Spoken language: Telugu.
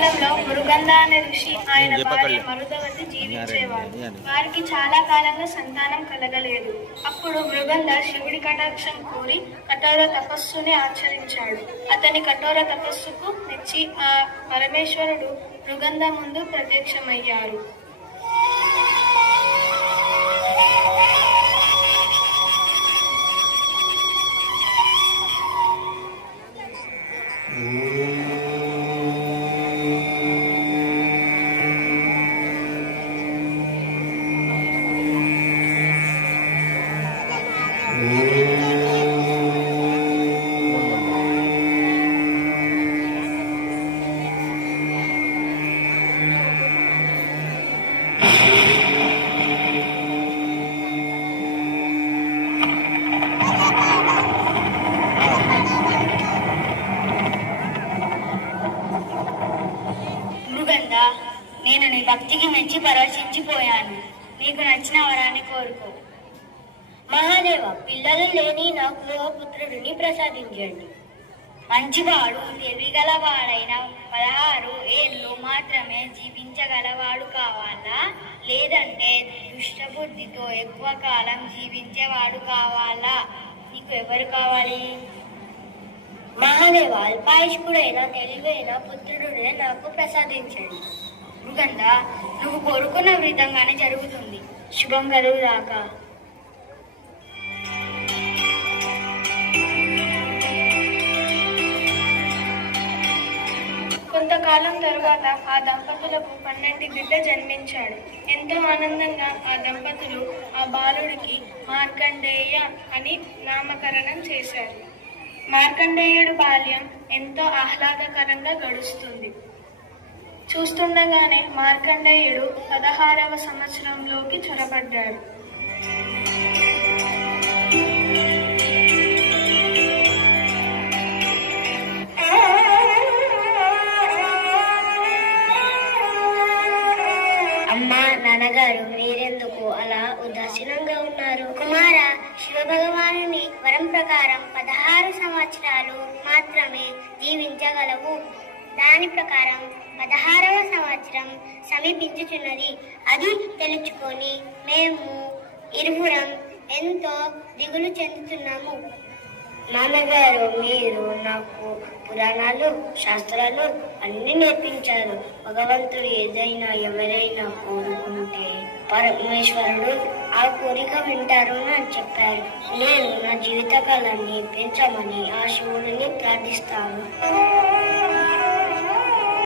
పూర్వకాలంలో మృగంధ అనే ఋషి ఆయన భార్య మరుదవతి జీవించేవారు. వారికి చాలా కాలంగా సంతానం కలగలేదు. అప్పుడు మృగంధ శివుడి కటాక్షం కోరి కఠోర తపస్సుని ఆచరించాడు. అతని కఠోర తపస్సుకు మెచ్చి ఆ పరమేశ్వరుడు మృగంధ ముందు ప్రత్యక్షమయ్యారు. నేను నీ భక్తికి మెచ్చి పరవశించిపోయాను. నీకు నచ్చిన వరాన్ని కోరుకో. మహాదేవ, పిల్లలు లేని నాకు గృహపుత్రుడిని ప్రసాదించండి. మంచివాడు తెలివిగలవాడైన 16 ఏళ్ళు మాత్రమే జీవించగలవాడు కావాలా, లేదంటే దుష్టబుద్ధితో ఎక్కువ కాలం జీవించేవాడు కావాలా? నీకు ఎవరు కావాలి? మహాదేవ, అల్పాయుష్కుడైన తెలివైన పుత్రుడినే నాకు ప్రసాదించండి. మృగంధ, నువ్వు కోరుకున్న విధంగానే జరుగుతుంది. శుభం కలుగుగాక. కొంతకాలం తరువాత ఆ దంపతులకు 12 బిడ్డ జన్మించాడు. ఎంతో ఆనందంగా ఆ దంపతులు ఆ బాలుడికి మార్కండేయ అని నామకరణం చేశారు. మార్కండేయుడు బాల్యం ఎంతో ఆహ్లాదకరంగా గడుస్తుంది. చూస్తుండగానే మార్కండేయుడు 16వ సంవత్సరంలోకి చొరబడ్డాడు. అమ్మా, నాన్నగారు, మీరెందుకు అలా ఉదాసీనంగా ఉన్నారు? కుమార, శివభగవానుని వరం ప్రకారం 16 సంవత్సరాలు మాత్రమే జీవించగలవు. దాని ప్రకారం 16వ సంవత్సరం సమీపించుచున్నది. అది తెలుసుకొని మేము ఇరువురం ఎంతో దిగులు చెందుతున్నాము. నాన్నగారు, మీరు నాకు పురాణాలు, శాస్త్రాలు అన్ని నేర్పించారు. భగవంతుడు ఏదైనా ఎవరైనా కోరుకుంటే పరమేశ్వరుడు ఆ కోరిక వింటారు అని చెప్పారు. నేను నా జీవితకాలాన్ని పెంచమని ఆ శివుడిని ప్రార్థిస్తాను.